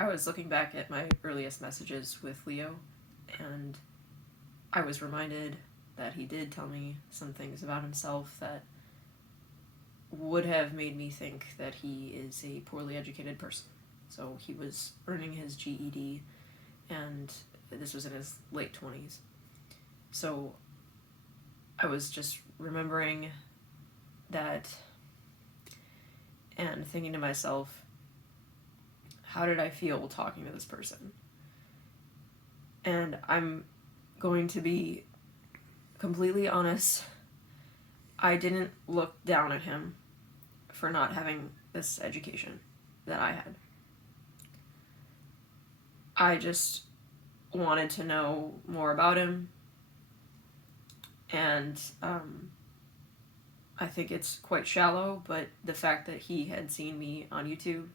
I was looking back at my earliest messages with Leo, and I was reminded that he did tell me some things about himself that would have made me think that he is a poorly educated person. So he was earning his GED, and this was in his late 20s. So I was just remembering that and thinking to myself, how did I feel talking to this person? And I'm going to be completely honest. I didn't look down at him for not having this education that I had. I just wanted to know more about him, and I think it's quite shallow, but the fact that he had seen me on YouTube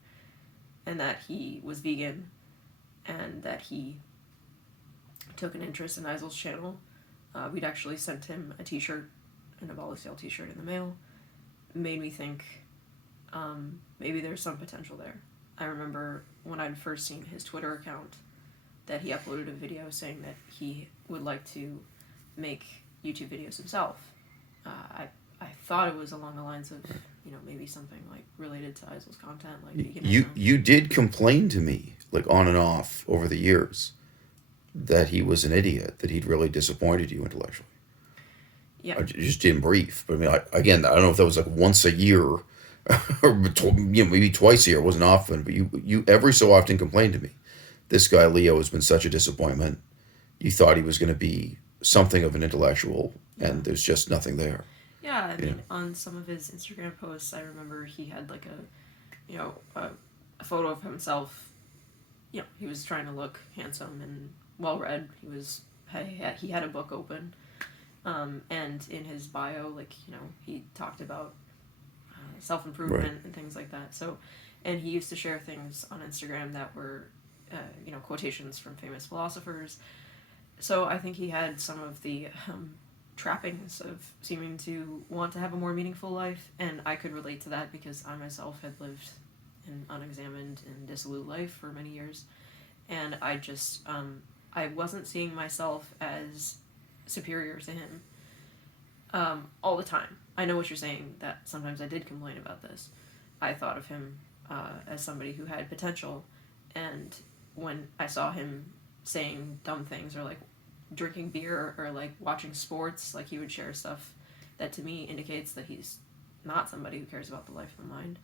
and that he was vegan and that he took an interest in Isel's channel. We'd actually sent him a t-shirt, an à-bas-le-ciel t-shirt in the mail. Made me think maybe there's some potential there. I remember when I'd first seen his Twitter account that he uploaded a video saying that he would like to make YouTube videos himself. I thought it was along the lines of, maybe something like related to Isel's content, like veganism. You did complain to me, like on and off over the years, that he was an idiot, that he'd really disappointed you intellectually. Yeah. I just didn't brief. But I mean, again, I don't know if that was like once a year or maybe twice a year. It wasn't often, but you every so often complained to me. This guy Leo has been such a disappointment. You thought he was going to be something of an intellectual, and there's just nothing there. Yeah, I mean, on some of his Instagram posts, I remember he had like a photo of himself. He was trying to look handsome and well read. He had a book open, and in his bio, he talked about self improvement and things like that. So, and he used to share things on Instagram that were, quotations from famous philosophers. So I think he had some of the trappings of seeming to want to have a more meaningful life, and I could relate to that because I myself had lived an unexamined and dissolute life for many years, and I just I wasn't seeing myself as superior to him all the time. I know what you're saying, that sometimes I did complain about this. I thought of him as somebody who had potential, and when I saw him saying dumb things or like drinking beer or like watching sports, like he would share stuff that to me indicates that he's not somebody who cares about the life of the mind.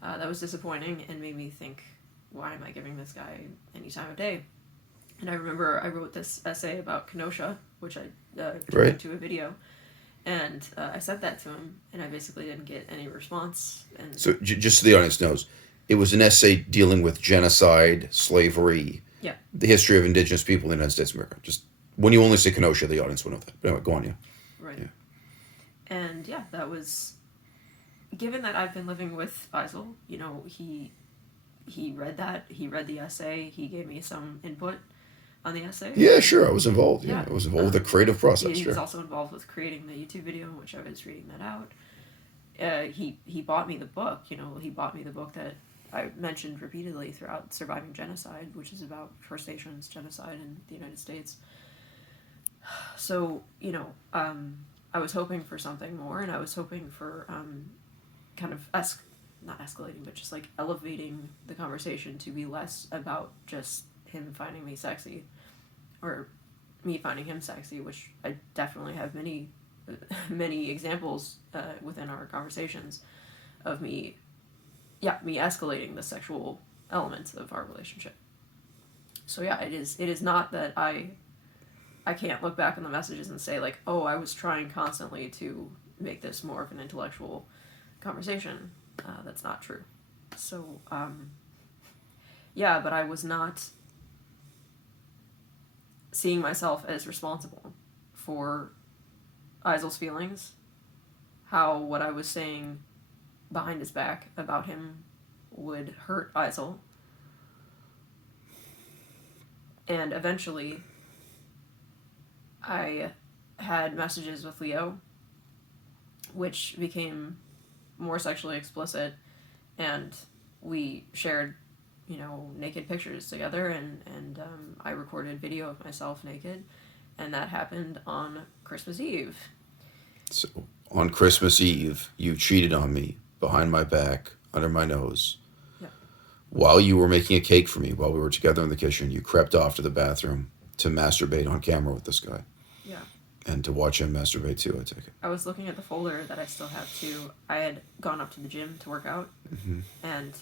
That was disappointing and made me think, why am I giving this guy any time of day? And I remember I wrote this essay about Kenosha, which I turned into a video, and I sent that to him, and I basically didn't get any response. And so, just so the audience knows, it was an essay dealing with genocide, slavery, the history of indigenous people in the United States of America. Just when you only say Kenosha, the audience will know that. But anyway, go on, yeah. Right. Yeah. And that was, given that I've been living with Faisal, he read that, he read the essay, he gave me some input on the essay. Yeah, sure, I was involved. Yeah, I was involved with the creative process. He was also involved with creating the YouTube video in which I was reading that out. He bought me the book. He bought me the book that I mentioned repeatedly throughout Surviving Genocide, which is about First Nations genocide in the United States. So, I was hoping for something more, and I was hoping for kind of not escalating, but just like elevating the conversation to be less about just him finding me sexy or me finding him sexy, which I definitely have many examples within our conversations of me escalating the sexual elements of our relationship. So it is not that I can't look back on the messages and say like, oh, I was trying constantly to make this more of an intellectual conversation. That's not true. So but I was not seeing myself as responsible for Isel's feelings, how what I was saying behind his back about him would hurt Isel. And eventually, I had messages with Leo, which became more sexually explicit, and we shared naked pictures together, and I recorded video of myself naked, and that happened on Christmas Eve. So on Christmas Eve, you cheated on me behind my back, under my nose. Yeah. While you were making a cake for me, while we were together in the kitchen, you crept off to the bathroom to masturbate on camera with this guy. Yeah. And to watch him masturbate too, I take it. I was looking at the folder that I still have too. I had gone up to the gym to work out, and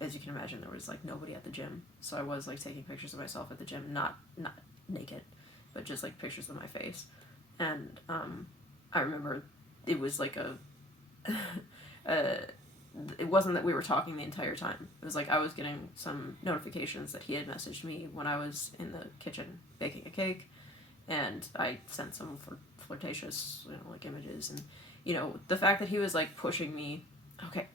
as you can imagine, there was like nobody at the gym. So I was like taking pictures of myself at the gym, not naked, but just like pictures of my face. And I remember it was like it wasn't that we were talking the entire time. It was like I was getting some notifications that he had messaged me when I was in the kitchen baking a cake, and I sent some flirtatious, like images, and the fact that he was like pushing me. Okay,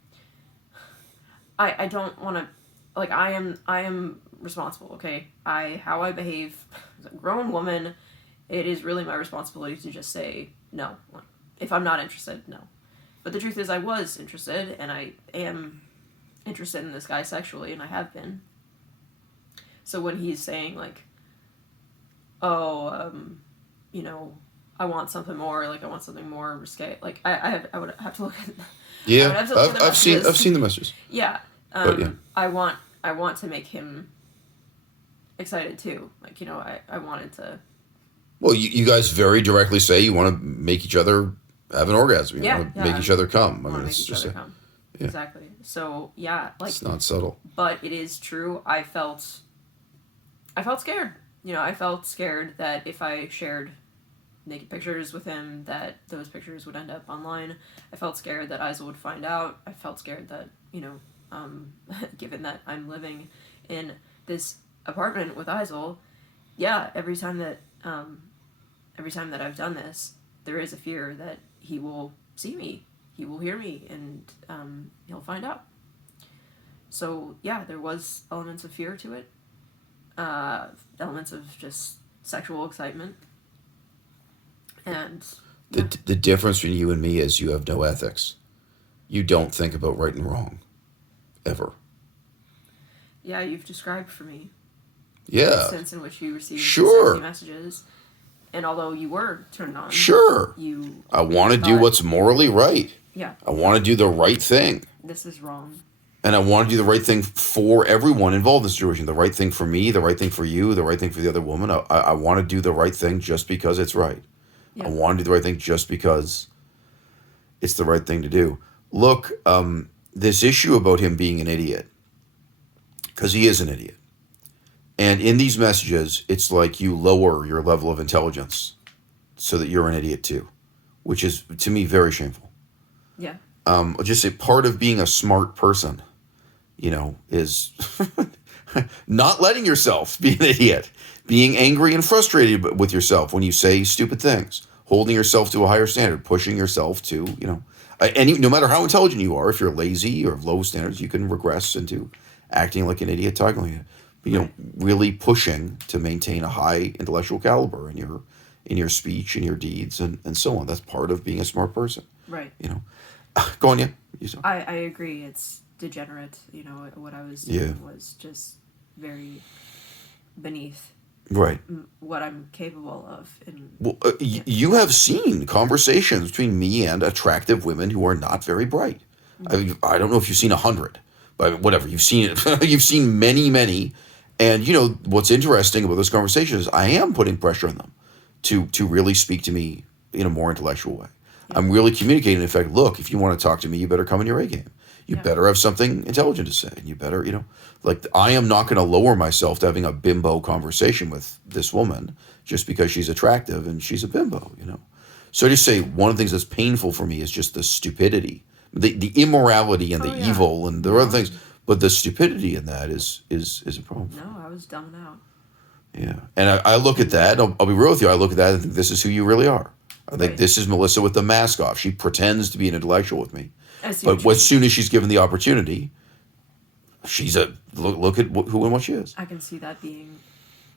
I don't want to, like, I am responsible. Okay, how I behave as a grown woman, it is really my responsibility to just say no. Like, if I'm not interested, no. But the truth is, I was interested, and I am interested in this guy sexually, and I have been. So when he's saying, like, oh, I want something more, like, I want something more risque, like, I would have to look at Yeah, I've seen the messages. Yeah. But, yeah. I want to make him excited, too. Like, I wanted to... Well, you guys very directly say you want to make each other have an orgasm. You want to make each other come. I mean, it's just come. Yeah. Exactly. So, yeah, like... It's not subtle. But it is true. I felt scared. I felt scared that if I shared naked pictures with him, that those pictures would end up online. I felt scared that Isel would find out. I felt scared that, given that I'm living in this apartment with Isel, yeah, every time that I've done this, there is a fear that he will see me, he will hear me, and he'll find out. So, yeah, there was elements of fear to it. Elements of just sexual excitement. And... The difference between you and me is you have no ethics. You don't think about right and wrong. Ever. Yeah, you've described for me. Yeah. The sense in which you received messages. And although you were turned on... Sure. I want to do what's morally right. Yeah. I want to do the right thing. This is wrong. And I want to do the right thing for everyone involved in this situation. The right thing for me, the right thing for you, the right thing for the other woman. I want to do the right thing just because it's right. Yeah. I want to do the right thing just because it's the right thing to do. Look, this issue about him being an idiot, because he is an idiot. And in these messages, it's like you lower your level of intelligence so that you're an idiot too, which is, to me, very shameful. Yeah. Just a part of being a smart person, is not letting yourself be an idiot, being angry and frustrated with yourself when you say stupid things, holding yourself to a higher standard, pushing yourself to, and no matter how intelligent you are, if you're lazy or have low standards, you can regress into acting like an idiot, talking like it. But, really pushing to maintain a high intellectual caliber in your speech and your deeds and so on. That's part of being a smart person. Right. Go on, yeah. I agree. It's degenerate. What I was doing was just very beneath what I'm capable of. You have seen conversations between me and attractive women who are not very bright. Mm-hmm. I don't know if you've seen 100, but whatever. You've seen it. You've seen many, many. And, what's interesting about those conversations is I am putting pressure on them to really speak to me in a more intellectual way. Yeah. I'm really communicating. In fact, look, if you want to talk to me, you better come in your A game. You better have something intelligent to say. And you better, I am not going to lower myself to having a bimbo conversation with this woman just because she's attractive and she's a bimbo, So I just say one of the things that's painful for me is just the stupidity, the immorality and the evil and the other things. But the stupidity in that is a problem. No, I was dumbing out. Yeah. And I look at that, I'll be real with you, I look at that and think this is who you really are. I think this is Melissa with the mask off. She pretends to be an intellectual with me. But as soon as she's given the opportunity, she's look at who and what she is. I can see that being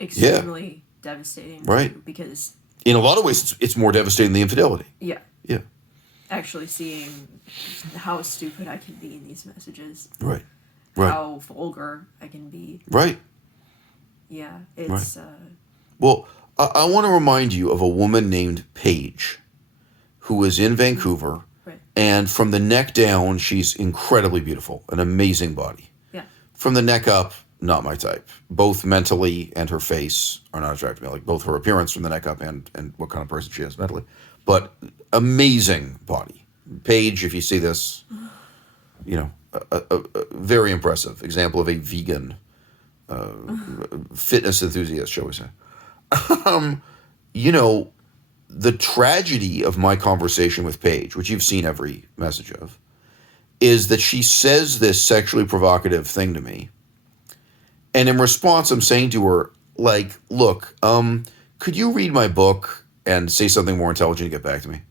extremely devastating. Right. Because... in a lot of ways, it's more devastating than the infidelity. Yeah. Yeah. Actually seeing how stupid I can be in these messages. Right. Right. how vulgar I can be. Right. Yeah, it's Well, I want to remind you of a woman named Paige, who is in Vancouver, right. and from the neck down, she's incredibly beautiful, an amazing body. Yeah. From the neck up, not my type. Both mentally and her face are not attractive to me. Like both her appearance from the neck up and what kind of person she is mentally. But amazing body. Paige, if you see this, you know, a very impressive example of a vegan fitness enthusiast, shall we say. You know, the tragedy of my conversation with Paige, which you've seen every message of, is that she says this sexually provocative thing to me. And in response, I'm saying to her, like, look, could you read my book and say something more intelligent and get back to me?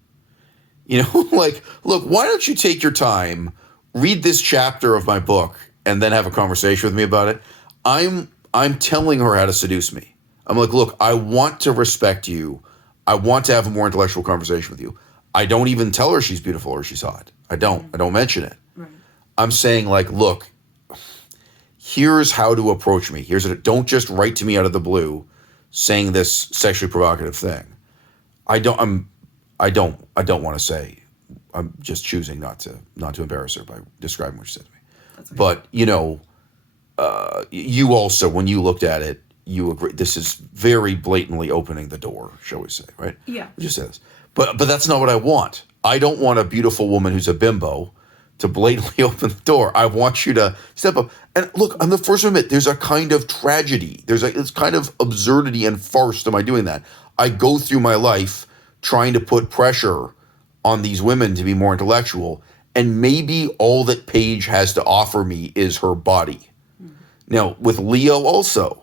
You know, like, look, why don't you take your time, read this chapter of my book, and then have a conversation with me about it? I'm telling her how to seduce me. I'm like, look, I want to respect you. I want to have a more intellectual conversation with you. I don't even tell her she's beautiful or she's hot. I don't mention it. Right. I'm saying, like, look, here's how to approach me. Don't just write to me out of the blue saying this sexually provocative thing. I don't want to say. I'm just choosing not to embarrass her by describing what she said to me. That's okay. But, you know, you also, when you looked at it, you agree. This is very blatantly opening the door, shall we say, right? Yeah. Just say this. But that's not what I want. I don't want a beautiful woman who's a bimbo to blatantly open the door. I want you to step up. And look, I'm the first to admit there's a kind of tragedy. It's kind of absurdity and farce to my doing that. I go through my life trying to put pressure on these women to be more intellectual, and maybe all that Paige has to offer me is her body. Mm-hmm. Now, with Leo also,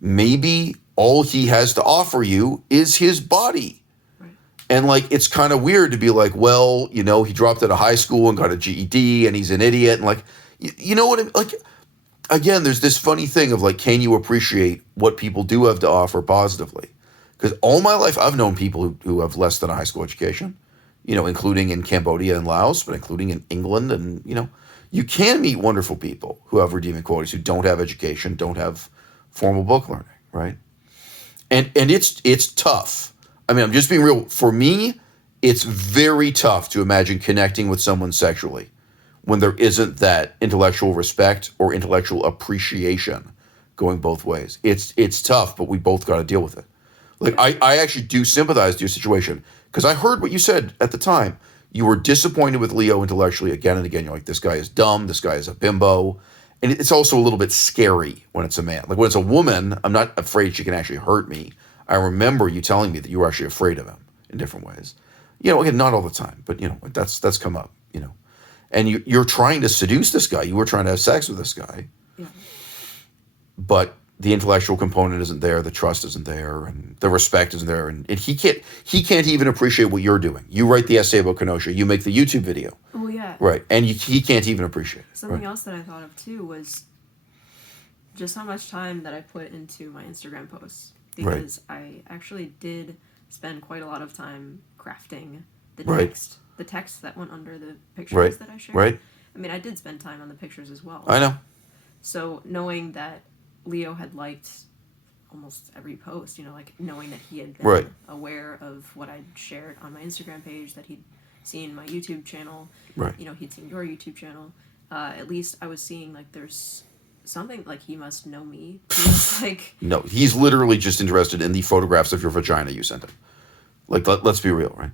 maybe all he has to offer you is his body. Right. And like, it's kind of weird to be like, well, you know, he dropped out of high school and got a GED and he's an idiot. And like, you know what I mean? Like, again, there's this funny thing of like, can you appreciate what people do have to offer positively? Because all my life, I've known people who have less than a high school education, you know, including in Cambodia and Laos, but including in England. And, you know, you can meet wonderful people who have redeeming qualities, who don't have education, don't have formal book learning, right? And it's tough. I mean, I'm just being real. For me, it's very tough to imagine connecting with someone sexually when there isn't that intellectual respect or intellectual appreciation going both ways. It's tough, but we both got to deal with it. Like, I actually do sympathize with your situation because I heard what you said at the time. You were disappointed with Leo intellectually again and again. You're like, this guy is dumb. This guy is a bimbo. And it's also a little bit scary when it's a man. Like when it's a woman, I'm not afraid she can actually hurt me. I remember you telling me that you were actually afraid of him in different ways. You know, again, not all the time, but you know, that's come up, you know. And you're trying to seduce this guy. You were trying to have sex with this guy. Yeah. But the intellectual component isn't there, the trust isn't there, and the respect isn't there, and he can't even appreciate what you're doing. You write the essay about Kenosha, you make the YouTube video. Oh yeah. Right, and he can't even appreciate it. Something else that I thought of too was just how much time that I put into my Instagram posts, because I actually did spend quite a lot of time crafting the text that went under the pictures that I shared. Right. I mean, I did spend time on the pictures as well. I know. So knowing that Leo had liked almost every post, you know, like knowing that he had been aware of what I'd shared on my Instagram page, that he'd seen my YouTube channel, you know, he'd seen your YouTube channel, at least I was seeing like there's something, like he must know me. He was like... No, he's literally just interested in the photographs of your vagina you sent him. Like, let's be real, right?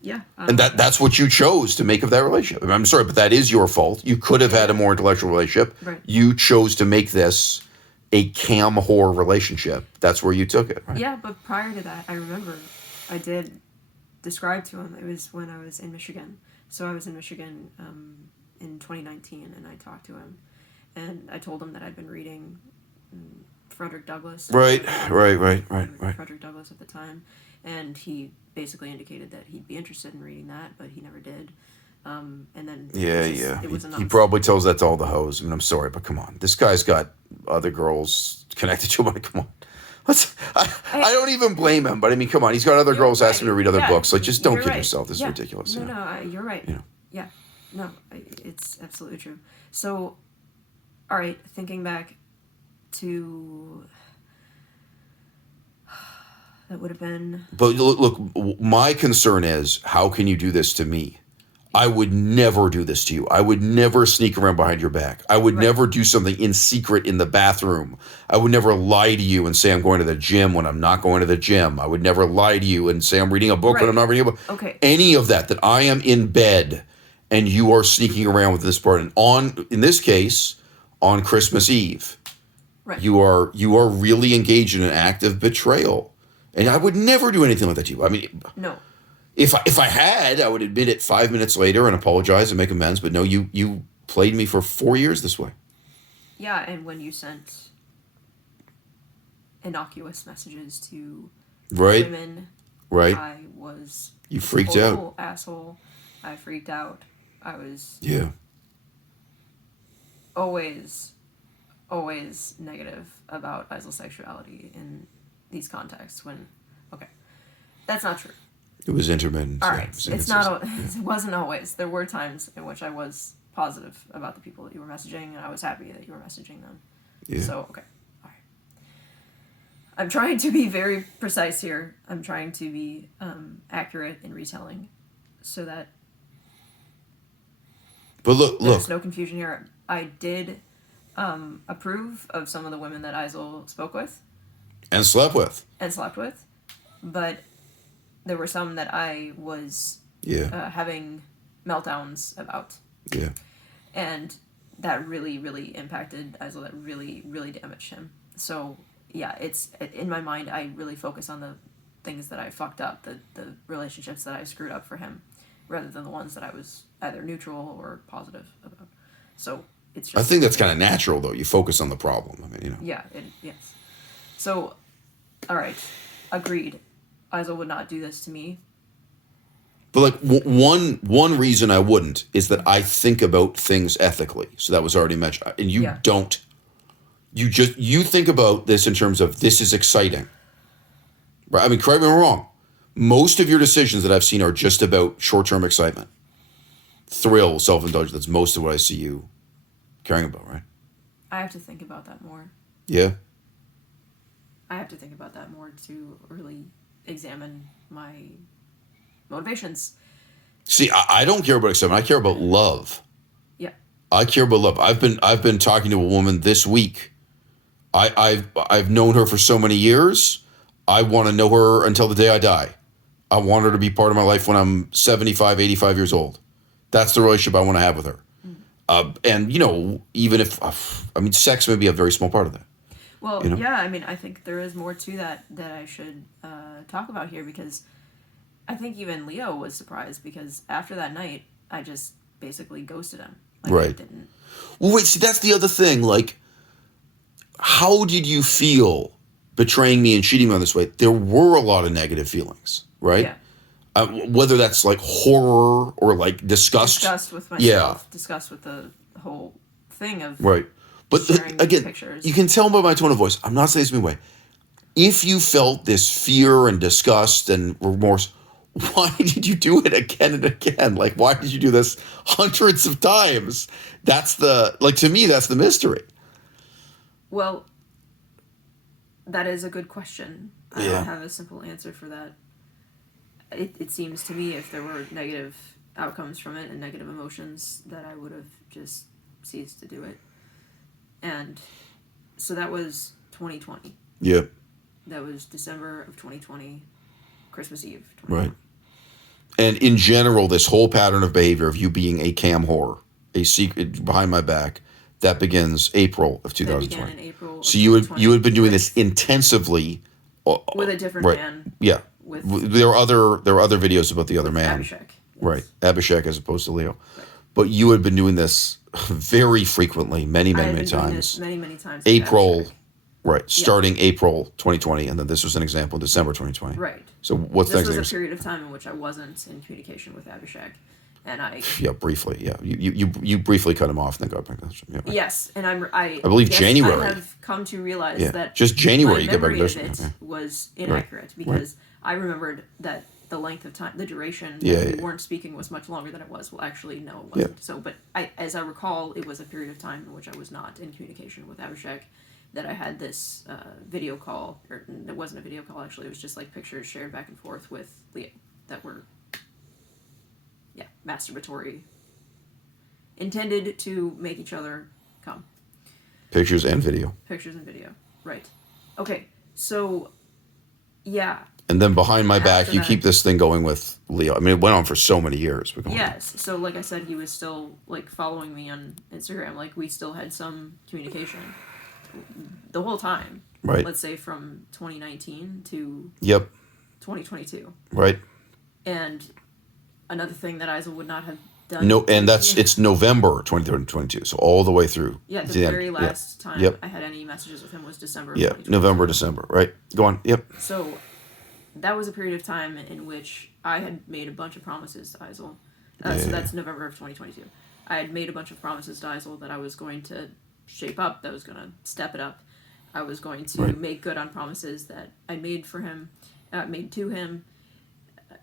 Yeah. And that's what you chose to make of that relationship. I mean, I'm sorry, but that is your fault. You could have had a more intellectual relationship. Right. You chose to make this a cam whore relationship. That's where you took it, right? Yeah, but prior to that, I remember I did describe to him, it was when I was in Michigan. So I was in Michigan in 2019, and I talked to him. And I told him that I'd been reading Frederick Douglass. Right. Frederick Douglass at the time. And he basically indicated that he'd be interested in reading that, but he never did. And then it was he probably tells that to all the hoes. I mean, I'm sorry, but come on. This guy's got other girls connected to him. Come on. I don't even blame him, but I mean, come on. He's got other girls asking him to read other books. Like, just don't kid yourself. This is ridiculous. No, you're right. You know? Yeah. No, it's absolutely true. So all right, thinking back to that would have been. But look, my concern is, how can you do this to me? I would never do this to you. I would never sneak around behind your back. I would never do something in secret in the bathroom. I would never lie to you and say I'm going to the gym when I'm not going to the gym. I would never lie to you and say I'm reading a book when I'm not reading a book. Okay. Any of that I am in bed and you are sneaking around with this part. And in this case, on Christmas Eve, you are really engaged in an act of betrayal. And I would never do anything like that to you. I mean, no. If I had, I would admit it 5 minutes later and apologize and make amends. But no, you played me for 4 years this way. Yeah, and when you sent innocuous messages to women, I was you freaked out, asshole. I freaked out. I was always negative about Isel's sexuality in these contexts. When that's not true. It was intermittent. All right, it's not. It wasn't always. There were times in which I was positive about the people that you were messaging, and I was happy that you were messaging them. Yeah. So all right. I'm trying to be very precise here. I'm trying to be accurate in retelling, so that. But there's no confusion here. I did approve of some of the women that Isel spoke with, and slept with, but. There were some that I was having meltdowns about. Yeah. And that really, really impacted Isel. That really, really damaged him. So, yeah, it's in my mind, I really focus on the things that I fucked up, the relationships that I screwed up for him, rather than the ones that I was either neutral or positive about. So, it's just... I think that's kind of natural, though. You focus on the problem. I mean, Yeah, yes. So, all right. Agreed. Isel would not do this to me. But like one reason I wouldn't is that I think about things ethically. So that was already mentioned, and you don't. You think about this in terms of this is exciting. Right? I mean, correct me if I'm wrong. Most of your decisions that I've seen are just about short-term excitement, thrill, self-indulgence. That's most of what I see you caring about, right? I have to think about that more. Yeah. I have to think about that more to really examine my motivations. See, I don't care about excitement. I care about love. Yeah. I care about love. I've been talking to a woman this week. I've known her for so many years. I want to know her until the day I die. I want her to be part of my life when I'm 75, 85 years old. That's the relationship I want to have with her. And, even if, sex may be a very small part of that. Well, I think there is more to that I should talk about here, because I think even Leo was surprised, because after that night, I just basically ghosted him. Right. I didn't. Well, wait, see, that's the other thing. Like, how did you feel betraying me and cheating me on this way? There were a lot of negative feelings, right? Yeah. Whether that's like horror or like disgust. Disgust with myself. Disgust with the whole thing of... Right. But again, pictures. You can tell by my tone of voice, I'm not saying this in a way. If you felt this fear and disgust and remorse, why did you do it again and again? Like, why did you do this hundreds of times? To me, that's the mystery. Well, that is a good question. I don't have a simple answer for that. It seems to me, if there were negative outcomes from it and negative emotions, that I would have just ceased to do it. And so that was 2020. Yep. That was December of 2020, Christmas Eve. Right. And in general, this whole pattern of behavior of you being a cam whore, a secret behind my back, that begins April of 2020. That began in April. So you had been doing this intensively with a different man. Yeah. There were other videos about the other man. Abhishek. Yes. Right. Abhishek as opposed to Leo. Right. But you had been doing this very frequently, many times. Many times. April, right? Starting April 2020, and then this was an example in December 2020. Right. So what's this was a period of time in which I wasn't in communication with Abhishek, and I. Yeah, briefly. Yeah, you briefly cut him off, and then got back. Yeah, right. Yes, and I believe January. I have come to realize that just January my you got back memory to of it was inaccurate, because I remembered that the length of time, the duration Yeah, that we yeah. weren't speaking was much longer than it was. Well, actually, no, it Yeah. wasn't. So, but as I recall, it was a period of time in which I was not in communication with Abhishek, that I had this video call, or it wasn't a video call, actually. It was just like pictures shared back and forth with Leo that were, yeah, masturbatory, intended to make each other come. Pictures and video. Pictures and video, right. Okay, so, yeah. And then behind my back, After you that- keep this thing going with Leo. I mean, it went on for so many years. But go on. Yes, so like I said, he was still, like, following me on Instagram. Like, we still had some communication the whole time. Right. Let's say from 2019 to Yep. 2022. Right. And another thing that Isa would not have done. No, and Yeah. it's November 2022, so all the way through. Yeah, to the end. very last time Yep. I had any messages with him was December of Yeah, 2022. November, December, right? Go on. Yep. So that was a period of time in which I had made a bunch of promises to Isel. So that's November of 2022. I had made a bunch of promises to Isel that I was going to shape up, that I was going to step it up. I was going to Right. make good on promises that I made for him, made to him.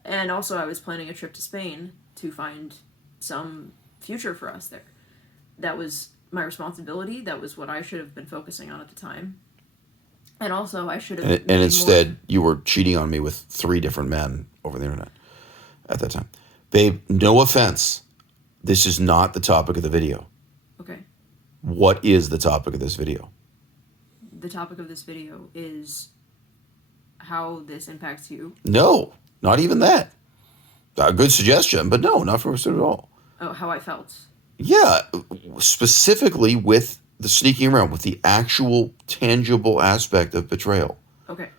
And also I was planning a trip to Spain to find some future for us there. That was my responsibility. That was what I should have been focusing on at the time. And also I should have... And made instead, you were cheating on me with 3 different men over the internet at that time. Babe, no offense. This is not the topic of the video. Okay. What is the topic of this video? The topic of this video is how this impacts you. No, not even that. A good suggestion, but no, not for us at all. Oh, how I felt. Yeah, specifically with the sneaking around, with the actual tangible aspect of betrayal. Okay.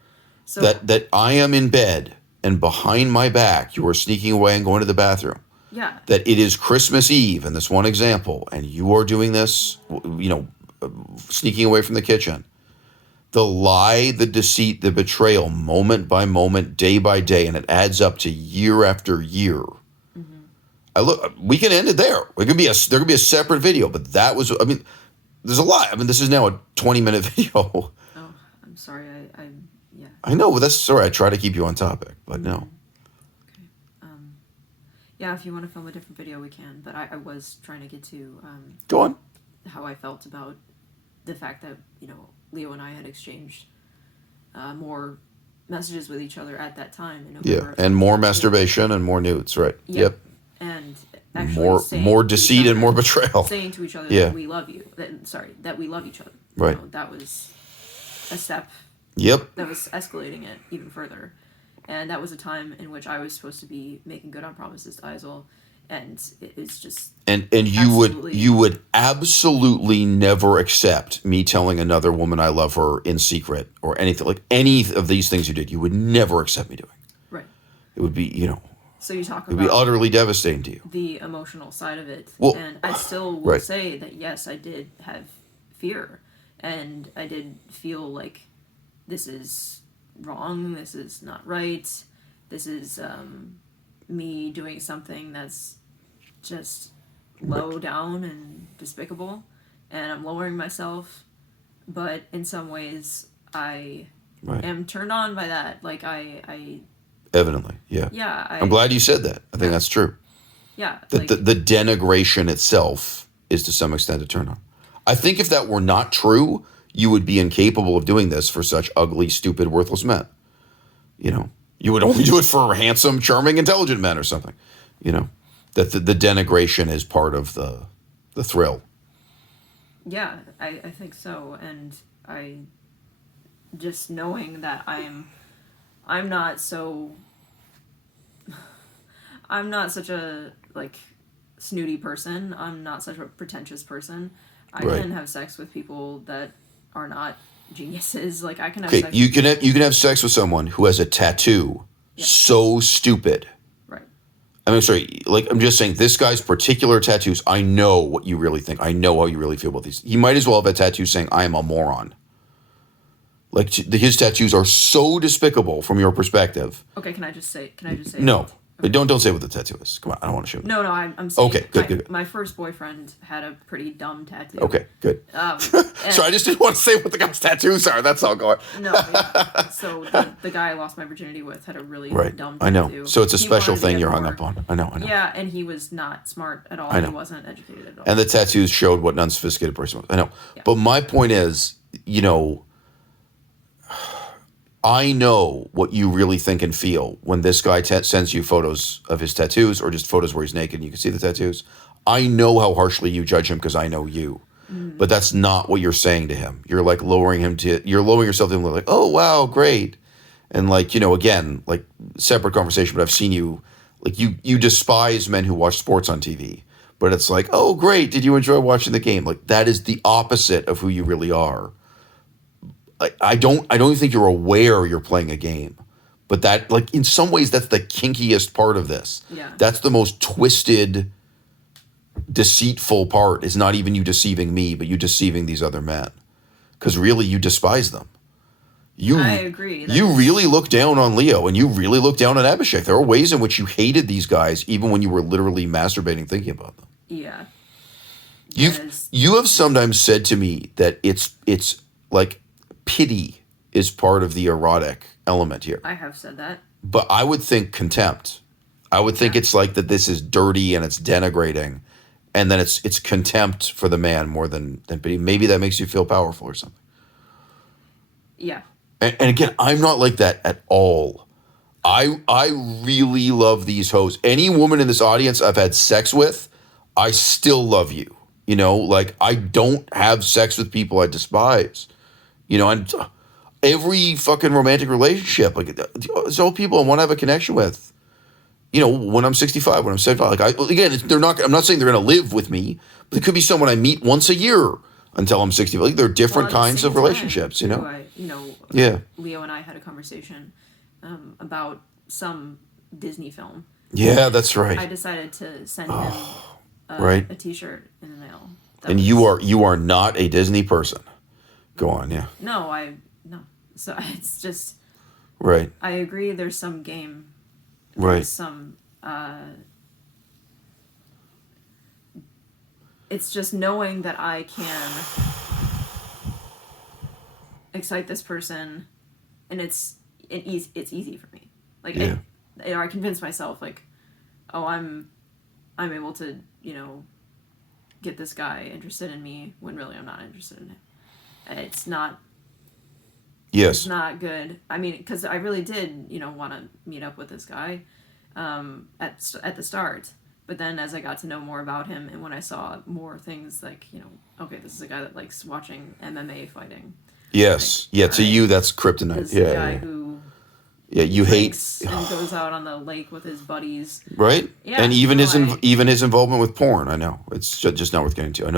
So That I am in bed and behind my back, you are sneaking away and going to the bathroom. yeah. That it is Christmas Eve in this one example, and you are doing this, sneaking away from the kitchen. The lie, the deceit, the betrayal, moment by moment, day by day, and it adds up to year after year. We can end it there. There could be a separate video, but that was, there's a lot. This is now a 20-minute video. Oh, I'm sorry. Yeah. I know, but that's sorry. I try to keep you on topic, but no. Okay. Yeah, if you want to film a different video, we can. But I was trying to get to Go on. how I felt about the fact that, Leo and I had exchanged more messages with each other at that time. In Yeah, November. and more masturbation and more nudes, right? Yep. And actually saying More to each deceit and other- more betrayal. saying to each other Yeah. that we love you. That we love each other. Right. That was a step Yep. that was escalating it even further. And that was a time in which I was supposed to be making good on promises to Isel, and it's just... And Absolutely. you would absolutely never accept me telling another woman I love her in secret or anything, like any of these things you did. You would never accept me doing. Right. It would be, So you talk it would be about utterly devastating to you. the emotional side of it, Well, and I still will right. say that yes, I did have fear, and I did feel like this is wrong, this is not right, this is me doing something that's just low down and despicable, and I'm lowering myself, but in some ways I Right. am turned on by that. Like I Evidently, yeah. yeah, I'm glad you said that. I think that's true. yeah, That the denigration itself is to some extent a turn on. I think if that were not true, you would be incapable of doing this for such ugly, stupid, worthless men. You would only do it for handsome, charming, intelligent men or something. That the denigration is part of the thrill. Yeah, I think so, and I just knowing that I'm not so I'm not such a snooty person. I'm not such a pretentious person. I Right. can have sex with people that are not geniuses. Like I can have Okay, sex you can have sex with someone who has a tattoo so stupid. right. I'm just saying, this guy's particular tattoos, I know what you really think. I know how you really feel about these. He might as well have a tattoo saying, I am a moron. His tattoos are so despicable from your perspective. Okay, can I just say No. Don't say what the tattoo is. Come on, I don't want to show you. No, I'm saying. Okay, good. My first boyfriend had a pretty dumb tattoo. Okay, good. So I just didn't want to say what the guy's tattoos are. That's all going. No, yeah. So the guy I lost my virginity with had a really dumb tattoo. I know. So it's a special thing you're hung up on. I know. Yeah, and he was not smart at all. I know. He wasn't educated at all. And the tattoos showed what an unsophisticated person was. I know. Yeah. But my point is, I know what you really think and feel when this guy sends you photos of his tattoos or just photos where he's naked and you can see the tattoos. I know how harshly you judge him because I know you. But that's not what you're saying to him. You're like lowering yourself to him like, oh, wow, great. And like, again, like separate conversation, but I've seen you, like you despise men who watch sports on TV. But it's like, oh, great. Did you enjoy watching the game? Like that is the opposite of who you really are. I don't think you're aware you're playing a game, but that like in some ways that's the kinkiest part of this. Yeah. That's the most twisted, deceitful part is not even you deceiving me, but you deceiving these other men. Because really you despise them. I agree. You really look down on Leo and you really look down on Abhishek. There are ways in which you hated these guys even when you were literally masturbating thinking about them. Yeah. You have sometimes said to me that it's like pity is part of the erotic element here. I have said that. But I would think contempt. I would think it's like that this is dirty and it's denigrating. And then it's contempt for the man more than pity. Maybe that makes you feel powerful or something. Yeah. And again, I'm not like that at all. I really love these hoes. Any woman in this audience I've had sex with, I still love you. Like I don't have sex with people I despise. And every fucking romantic relationship, like there's all people I want to have a connection with. When I'm 65, when I'm 75, I'm not saying they're going to live with me, but it could be someone I meet once a year until I'm 65. Like there are different kinds of relationships, Yeah. Leo and I had a conversation about some Disney film. Yeah, that's right. I decided to send him a T-shirt in the mail. You are not a Disney person. Go on, yeah. No. So it's just right. I agree. There's some game. Right. There's some. It's just knowing that I can excite this person, and it's easy for me. Like I convince myself like, oh, I'm able to get this guy interested in me when really I'm not interested in him. It's not. Yes. It's not good. I mean, because I really did, want to meet up with this guy at the start. But then as I got to know more about him and when I saw more things like, okay, this is a guy that likes watching MMA fighting. Yes. Like, to you, that's kryptonite. This guy who you hate and goes out on the lake with his buddies. Right? Yeah. And even his involvement with porn, I know. It's just not worth getting to. I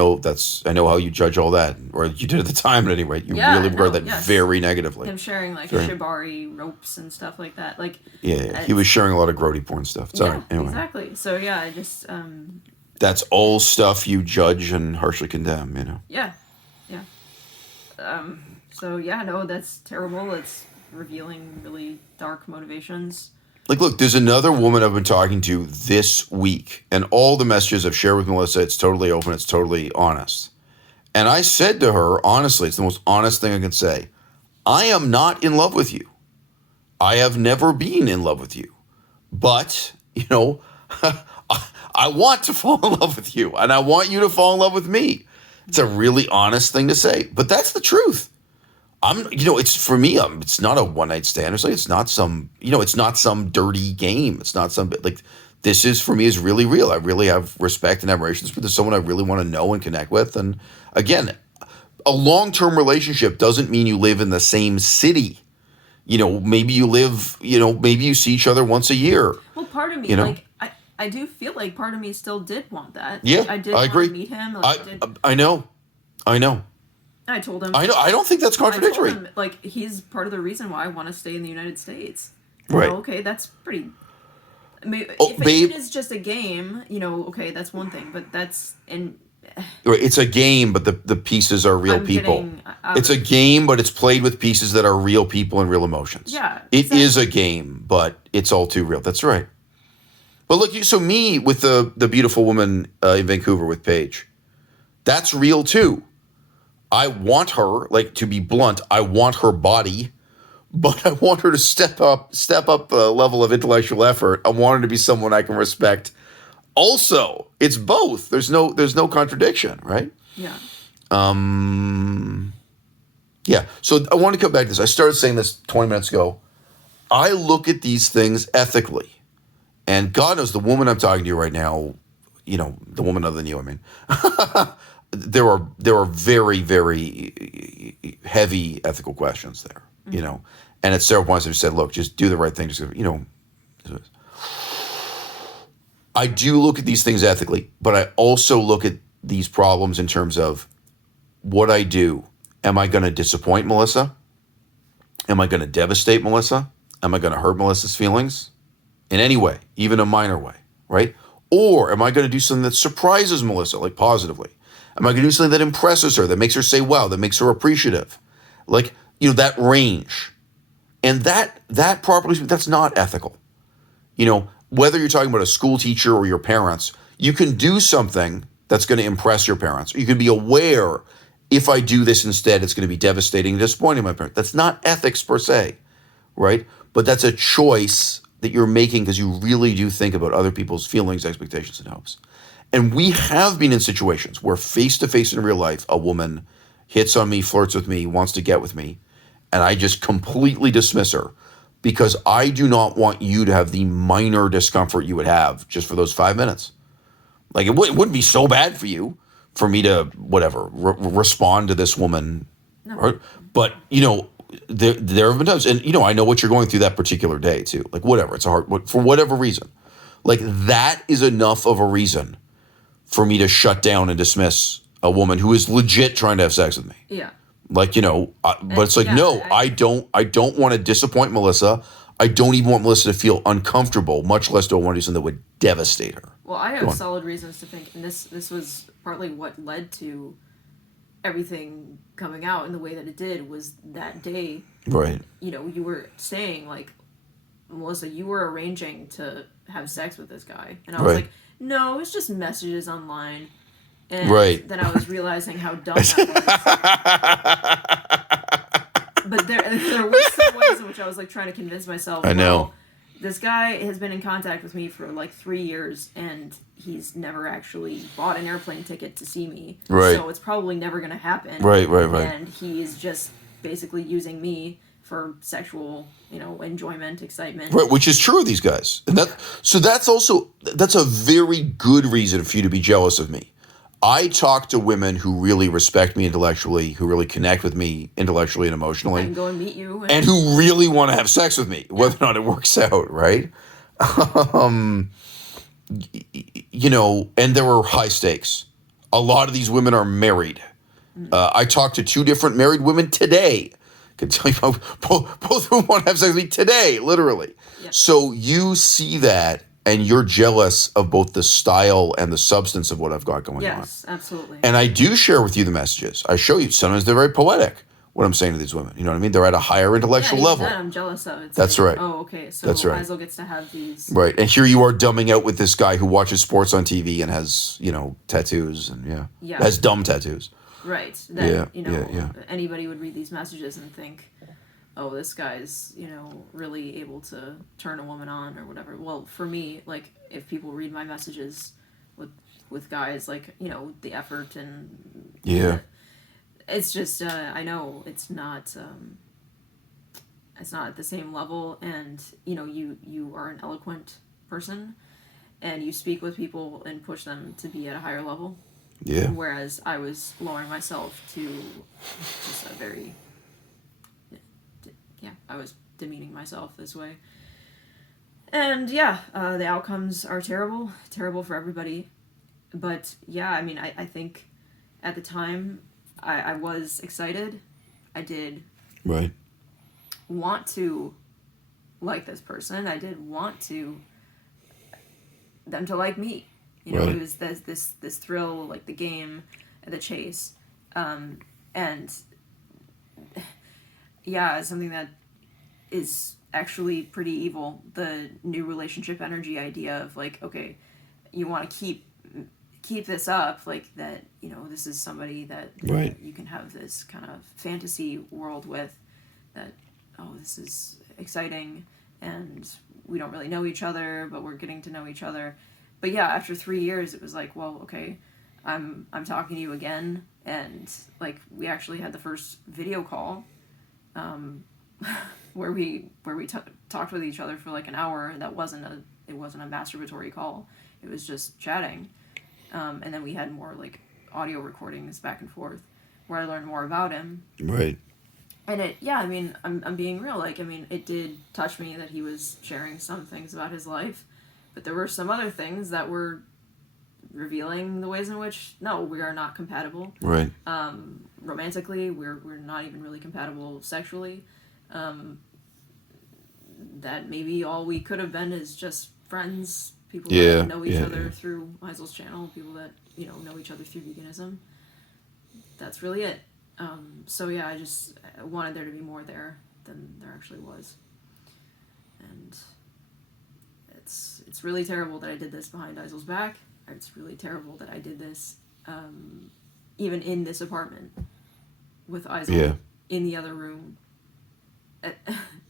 know how you judge all that, or you did at the time at any rate. You really regard that very negatively. Him sharing shibari ropes and stuff like that. Like he was sharing a lot of grody porn stuff. Sorry. Anyway. Exactly. So I just that's all stuff you judge and harshly condemn, Yeah. So that's terrible. It's revealing really dark motivations. Like, look, there's another woman I've been talking to this week, and all the messages I've shared with Melissa, it's totally open, it's totally honest. And I said to her, honestly, it's the most honest thing I can say, I am not in love with you. I have never been in love with you. But, I want to fall in love with you, and I want you to fall in love with me. It's a really honest thing to say, but that's the truth. It's for me, it's not a one night stand. It's not some, it's not some dirty game. It's not some, like, this is for me is really real. I really have respect and admiration for this, someone I really want to know and connect with. And again, a long-term relationship doesn't mean you live in the same city. Maybe you live, maybe you see each other once a year. Well, part of me, I do feel like part of me still did want that. Yeah, I did I agree. Want to meet him. I know. I told him. I know. I don't think that's contradictory. I told him, he's part of the reason why I want to stay in the United States. Right. Okay, that's pretty. I mean, if it is just a game, okay, that's one thing. But that's it's a game, but the pieces are real people. It's a game, but it's played with pieces that are real people and real emotions. Yeah. It is a game, but it's all too real. That's right. But look, so me with the beautiful woman in Vancouver with Paige, that's real too. I want her, like, to be blunt, I want her body, but I want her to step up the level of intellectual effort. I want her to be someone I can respect. Also, it's both. There's no contradiction, right? Yeah. Yeah. So I want to come back to this. I started saying this 20 minutes ago. I look at these things ethically. And God knows the woman I'm talking to right now, the woman other than you, I mean, there are very, very heavy ethical questions there, And at several points I've said, look, just do the right thing. I do look at these things ethically, but I also look at these problems in terms of what I do. Am I going to disappoint Melissa? Am I going to devastate Melissa? Am I going to hurt Melissa's feelings in any way, even a minor way, right? Or am I going to do something that surprises Melissa, like positively? Am I going to do something that impresses her, that makes her say, wow, that makes her appreciative? Like, that range. And that properly, that's not ethical. Whether you're talking about a school teacher or your parents, you can do something that's going to impress your parents. Or you can be aware, if I do this instead, it's going to be devastating and disappointing my parents. That's not ethics per se, right? But that's a choice that you're making because you really do think about other people's feelings, expectations, and hopes. And we have been in situations where face-to-face in real life, a woman hits on me, flirts with me, wants to get with me, and I just completely dismiss her because I do not want you to have the minor discomfort you would have just for those 5 minutes. Like, it wouldn't be so bad for you for me to, whatever, respond to this woman. No. Right? But, there have been times, and, I know what you're going through that particular day, too. Like, whatever, it's a hard, for whatever reason. Like, that is enough of a reason for me to shut down and dismiss a woman who is legit trying to have sex with me. Yeah. Like, but it's like, no, I don't want to disappoint Melissa. I don't even want Melissa to feel uncomfortable, much less do I want to do something that would devastate her. Well, I have solid reasons to think, and this was partly what led to everything coming out in the way that it did, was that day. Right. You were saying, like, Melissa, you were arranging to have sex with this guy. And I was like, no, it's just messages online. And then I was realizing how dumb that was. But there were some ways in which I was, like, trying to convince myself. I know. Well, this guy has been in contact with me for, like, 3 years, and he's never actually bought an airplane ticket to see me. Right. So it's probably never going to happen. Right. And he is just basically using me for sexual, enjoyment, excitement. Right, which is true of these guys. And that's a very good reason for you to be jealous of me. I talk to women who really respect me intellectually, who really connect with me intellectually and emotionally. And go and meet you. And who really want to have sex with me, whether or not it works out, right? And there are high stakes. A lot of these women are married. I talked to 2 different married women today. I can tell you both of them want to have sex with me today, literally. Yeah. So you see that, and you're jealous of both the style and the substance of what I've got going on. Yes, absolutely. And I do share with you the messages. I show you. Sometimes they're very poetic, what I'm saying to these women. You know what I mean? They're at a higher intellectual level. That I'm jealous of. It's That's like, right. Oh, okay. So That's right. Lizel gets to have these. Right. And here you are dumbing out with this guy who watches sports on TV and has, tattoos and has dumb tattoos. Right. That, anybody would read these messages and think, oh, this guy's, really able to turn a woman on or whatever. Well, for me, like, if people read my messages with guys, like, the effort and... Yeah. It's just, I know it's not at the same level, and, you are an eloquent person, and you speak with people and push them to be at a higher level. Yeah. Whereas I was lowering myself to just a very... I was demeaning myself this way. And the outcomes are terrible for everybody. But I think at the time I was excited. I did want to like this person. I did want them to like me. It was this thrill, like the game, the chase. And something that is actually pretty evil. The new relationship energy idea of like, okay, you want to keep this up, like that, this is somebody that Right. you can have this kind of fantasy world with, that, oh, this is exciting, and we don't really know each other, but we're getting to know each other. But yeah, after 3 years, it was like, well, okay, I'm talking to you again, and like we actually had the first video call, where we talked with each other for like an hour. That wasn't a masturbatory call. It was just chatting, and then we had more like audio recordings back and forth, where I learned more about him. Right. And I mean, I'm being real. Like, I mean, it did touch me that he was sharing some things about his life, but there were some other things that were revealing the ways in which, no, we are not compatible. Right. Romantically, we're not even really compatible sexually. That maybe all we could have been is just friends, people that know each other through Heisel's channel, people that, know each other through veganism. That's really it. So yeah, I wanted there to be more there than there actually was. And it's really terrible that I did this behind Heisel's back. It's really terrible that I did this, even in this apartment with Heisel in the other room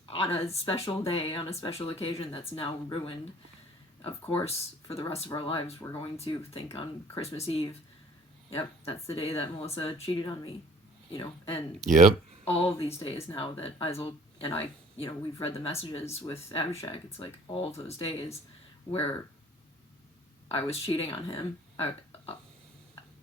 on a special day, on a special occasion that's now ruined. Of course, for the rest of our lives, we're going to think on Christmas Eve, yep, that's the day that Melissa cheated on me, and all of these days now that Heisel and I, we've read the messages with Abhishek, it's like all of those days where I was cheating on him.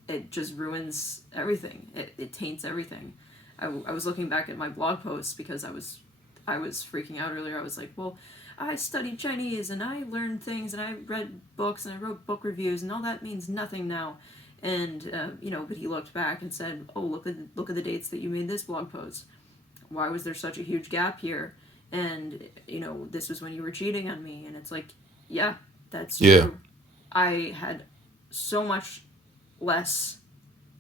It just ruins everything. It taints everything. I was looking back at my blog posts because I was freaking out earlier. I was like, well, I studied Chinese and I learned things and I read books and I wrote book reviews and all that means nothing now. And but he looked back and said, oh, look at the dates that you made this blog post. Why was there such a huge gap here? And this was when you were cheating on me. And it's like, yeah, that's true. I had so much less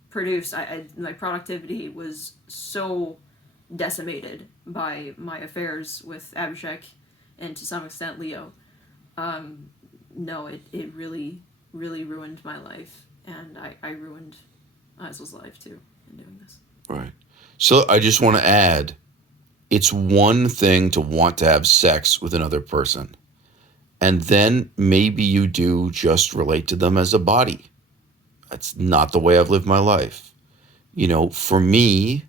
produced. My productivity was so decimated by my affairs with Abhishek and to some extent Leo. No, it really, really ruined my life. And I ruined Heisel's life too in doing this. Right. So I just want to add, it's one thing to want to have sex with another person. And then maybe you do just relate to them as a body. That's not the way I've lived my life. For me,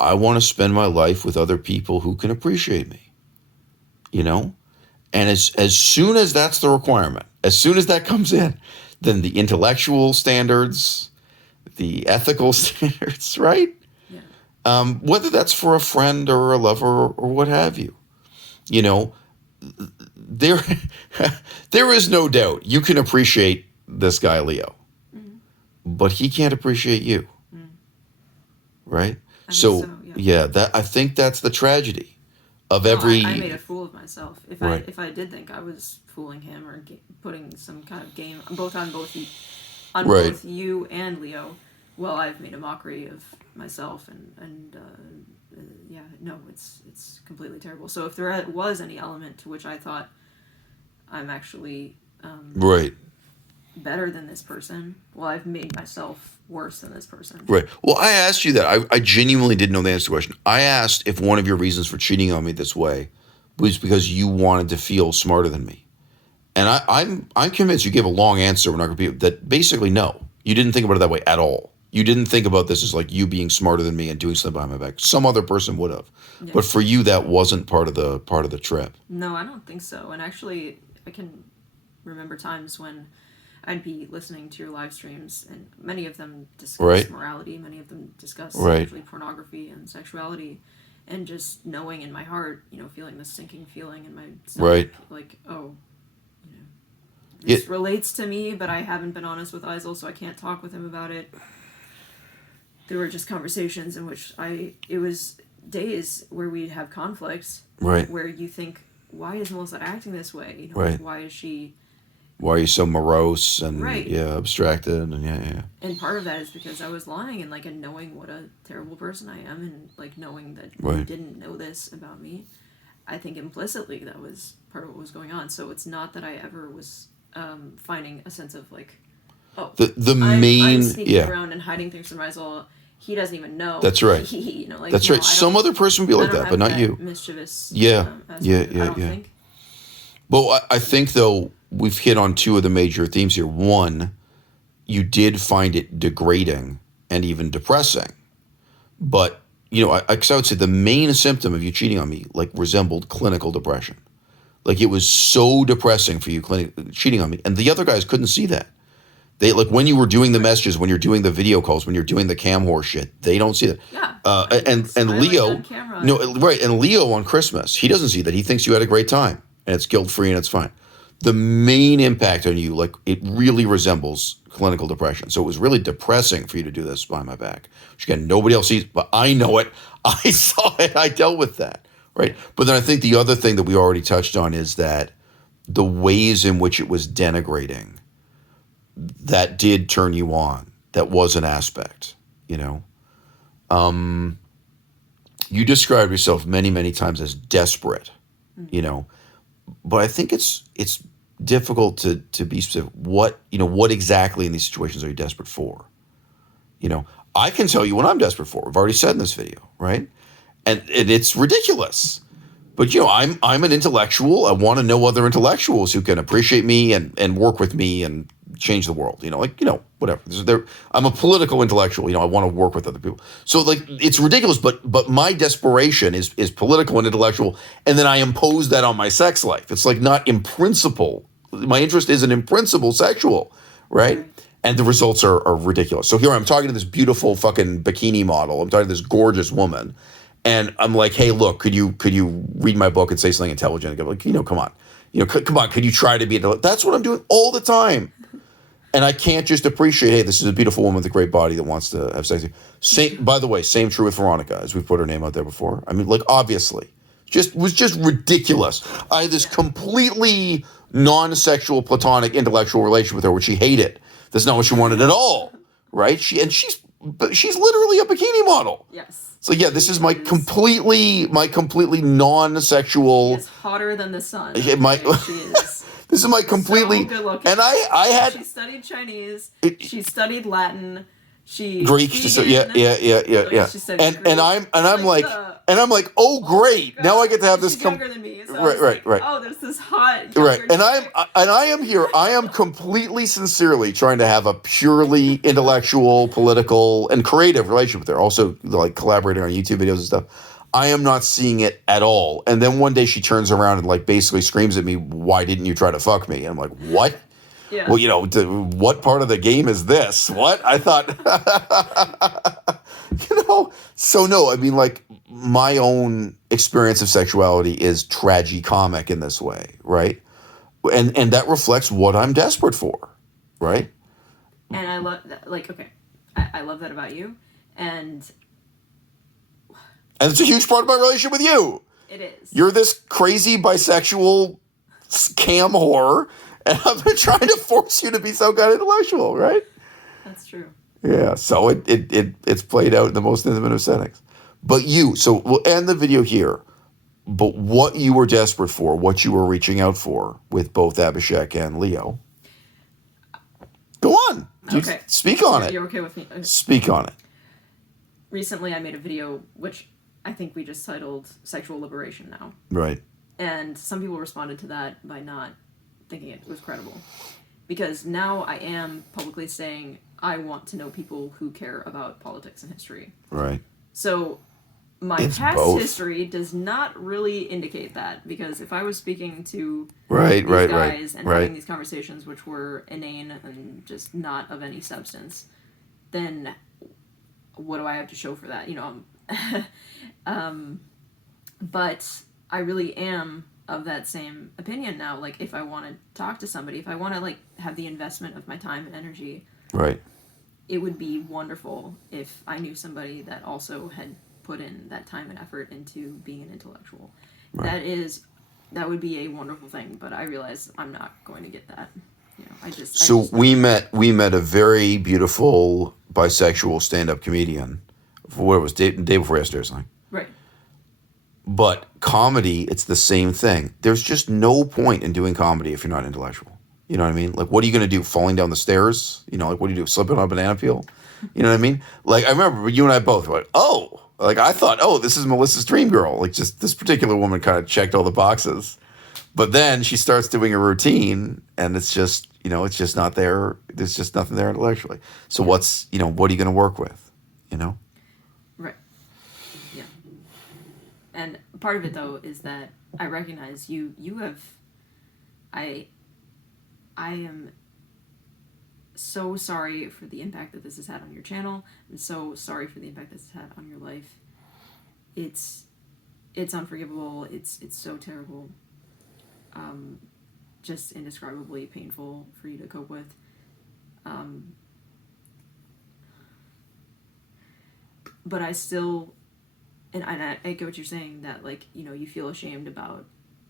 I want to spend my life with other people who can appreciate me. And as soon as that's the requirement, as soon as that comes in, then the intellectual standards, the ethical standards, right? Yeah. Whether that's for a friend or a lover or what have you, there is no doubt you can appreciate this guy Leo, but he can't appreciate you, right? So I think that's the tragedy of every. I made a fool of myself. If I did think I was fooling him or putting some kind of game on both you and Leo, well, I've made a mockery of myself and it's completely terrible. So if there was any element to which I thought I'm actually better than this person, well, I've made myself worse than this person. Right. Well, I asked you that. I genuinely didn't know the answer to the question. I asked if one of your reasons for cheating on me this way was because you wanted to feel smarter than me. And I'm convinced you gave a long answer. We're not going to be that. Basically, no, you didn't think about it that way at all. You didn't think about this as like you being smarter than me and doing something behind my back. Some other person would have, but for you, that wasn't part of the trip. No, I don't think so. And actually, I can remember times when I'd be listening to your live streams, and many of them discuss morality. Many of them discuss actually pornography and sexuality, and just knowing in my heart, feeling this sinking feeling in my stomach, like, oh. This relates to me, but I haven't been honest with Eisel, so I can't talk with him about it. There were just conversations in which it was days where we'd have conflicts, where you think, why is Melissa acting this way? Why is she... Why are you so morose and abstracted and And part of that is because I was lying and knowing what a terrible person I am and knowing that you didn't know this about me. I think implicitly that was part of what was going on. So it's not that I ever was finding a sense of like, oh, I'm sneaking around and hiding things from Maisel. He doesn't even know. That's right. You know, like, that's right. Some other person would be like that, but not you. Mischievous. Yeah. I don't think. Well, I think though we've hit on two of the major themes here. One, you did find it degrading and even depressing, but I would say the main symptom of you cheating on me like resembled clinical depression. Like it was so depressing for you cheating on me, and the other guys couldn't see that. They like when you were doing the messages, when you're doing the video calls, when you're doing the cam horse shit, they don't see that. Yeah. And Leo, no, right, and Leo on Christmas, he doesn't see that. He thinks you had a great time, and it's guilt free and it's fine. The main impact on you, like it really resembles clinical depression. So it was really depressing for you to do this behind my back. Which again, nobody else sees, but I know it. I saw it. I dealt with that, right? But then I think the other thing that we already touched on is that the ways in which it was denigrating, that did turn you on. That was an aspect, You described yourself many, many times as desperate, but I think it's difficult to be specific. What exactly in these situations are you desperate for? I can tell you what I'm desperate for. I've already said in this video, right? And it's ridiculous. But I'm an intellectual. I want to know other intellectuals who can appreciate me and work with me and change the world. Whatever. I'm a political intellectual. I want to work with other people. So like it's ridiculous. But my desperation is political and intellectual, and then I impose that on my sex life. It's like not in principle. My interest isn't in principle sexual, right? And the results are ridiculous. So here I'm talking to this beautiful fucking bikini model. I'm talking to this gorgeous woman. And I'm like, hey, look, could you read my book and say something intelligent? And go, like, come on. Come on, could you try to be intelligent? That's what I'm doing all the time. And I can't just appreciate, hey, this is a beautiful woman with a great body that wants to have sex. By the way, same true with Veronica, as we've put her name out there before. I mean, like, obviously. Was just ridiculous. I had this completely non-sexual, platonic, intellectual relationship with her, which she hated. That's not what she wanted at all, right? She's literally a bikini model. Yes. So yeah, this is my completely non-sexual. She is hotter than the sun. She is. This is my completely. So good looking. And I had. She studied Chinese. She studied Latin. She Greek. Yeah. And I'm like, oh great! Now I get to have this. She's younger than me. So right. Oh, there's this hot. Right, and I am here. I am completely, sincerely trying to have a purely intellectual, political, and creative relationship with her. Also, like collaborating on YouTube videos and stuff. I am not seeing it at all. And then one day she turns around and like basically screams at me, "Why didn't you try to fuck me?" And I'm like, "What?" Yeah. Well, what part of the game is this? What? I thought, So no, I mean, like my own experience of sexuality is tragicomic in this way, right? And that reflects what I'm desperate for, right? And I love that. Like, okay, I love that about you, and it's a huge part of my relationship with you. It is. You're this crazy bisexual cam whore. And I've been trying to force you to be some kind of intellectual, right? That's true. Yeah, so it's played out in the most intimate of settings. But so we'll end the video here. But what you were desperate for, what you were reaching out for with both Abhishek and Leo. Go on. Okay. Speak on it. You're okay with me? Okay. Speak on it. Recently I made a video, which I think we just titled Sexual Liberation Now. Right. And some people responded to that by not thinking it was credible, because now I am publicly saying I want to know people who care about politics and history. Right. So my past history does not really indicate that, because if I was speaking to these guys and having these conversations which were inane and just not of any substance, then what do I have to show for that? But I really am of that same opinion now. Like, if I want to talk to somebody, if I want to like have the investment of my time and energy, right, it would be wonderful if I knew somebody that also had put in that time and effort into being an intellectual. Right. That would be a wonderful thing, but I realize I'm not going to get that. We met a very beautiful bisexual stand-up comedian. What it was day before yesterday or something. Right. But comedy, it's the same thing. There's just no point in doing comedy if you're not intellectual. You know what I mean? Like, what are you going to do? Falling down the stairs? You know, like, what do you do? Slipping on a banana peel? You know what I mean? Like, I remember you and I both went, oh, like, I thought, oh, this is Melissa's dream girl. Like, just this particular woman kind of checked all the boxes. But then she starts doing a routine, and it's just, you know, it's just not there. There's just nothing there intellectually. So what's, you know, what are you going to work with? You know? Right. Yeah. And part of it, though, is that I recognize you have, I am so sorry for the impact that this has had on your channel. I'm so sorry for the impact this has had on your life. It's unforgivable. It's so terrible. Just indescribably painful for you to cope with. But I still, and I get what you're saying, that, like, you know, you feel ashamed about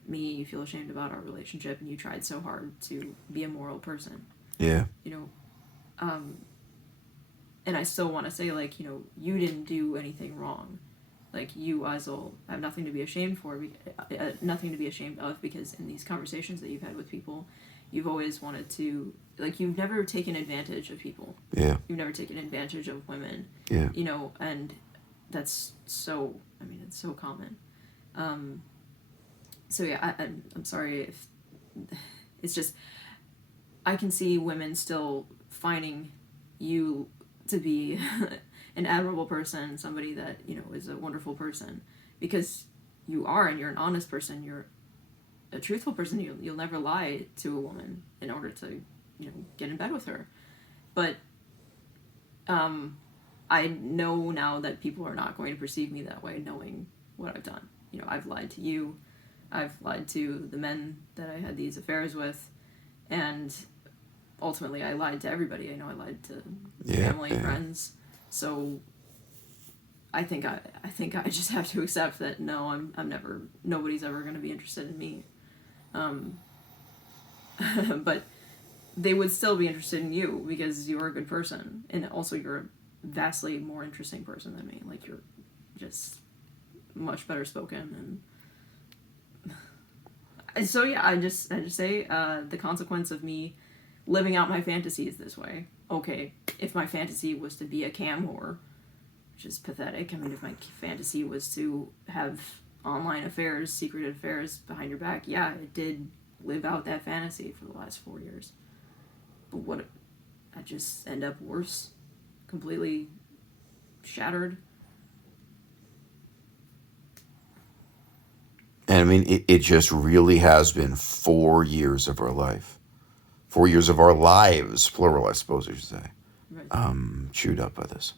me, you feel ashamed about our relationship, and you tried so hard to be a moral person. Yeah. You know, and I still want to say, like, you know, you didn't do anything wrong. Like, you, Aizul, have nothing to be ashamed for, nothing to be ashamed of, because in these conversations that you've had with people, you've always wanted to, like, you've never taken advantage of people. Yeah. You've never taken advantage of women. Yeah. You know, and that's so, I mean, it's so common. So yeah, I'm sorry if, it's just, I can see women still finding you to be an admirable person, somebody that, you know, is a wonderful person, because you are, and you're an honest person, you're a truthful person. You'll never lie to a woman in order to, you know, get in bed with her. But I know now that people are not going to perceive me that way, knowing what I've done. You know, I've lied to you, I've lied to the men that I had these affairs with, and ultimately I lied to everybody. I know I lied to family and friends. So I think I just have to accept that no, I'm never, nobody's ever going to be interested in me. But they would still be interested in you because you're a good person, and also you're a vastly more interesting person than me. Like, you're just much better spoken, and so yeah, I just say the consequence of me living out my fantasies this way. Okay, if my fantasy was to be a cam whore, which is pathetic. I mean, if my fantasy was to have online affairs, secret affairs behind your back, yeah, it did live out that fantasy for the last 4 years. But what, I just end up worse, completely shattered. And I mean, it just really has been 4 years of our life. 4 years of our lives, plural, I suppose I should say, Right. chewed up by this.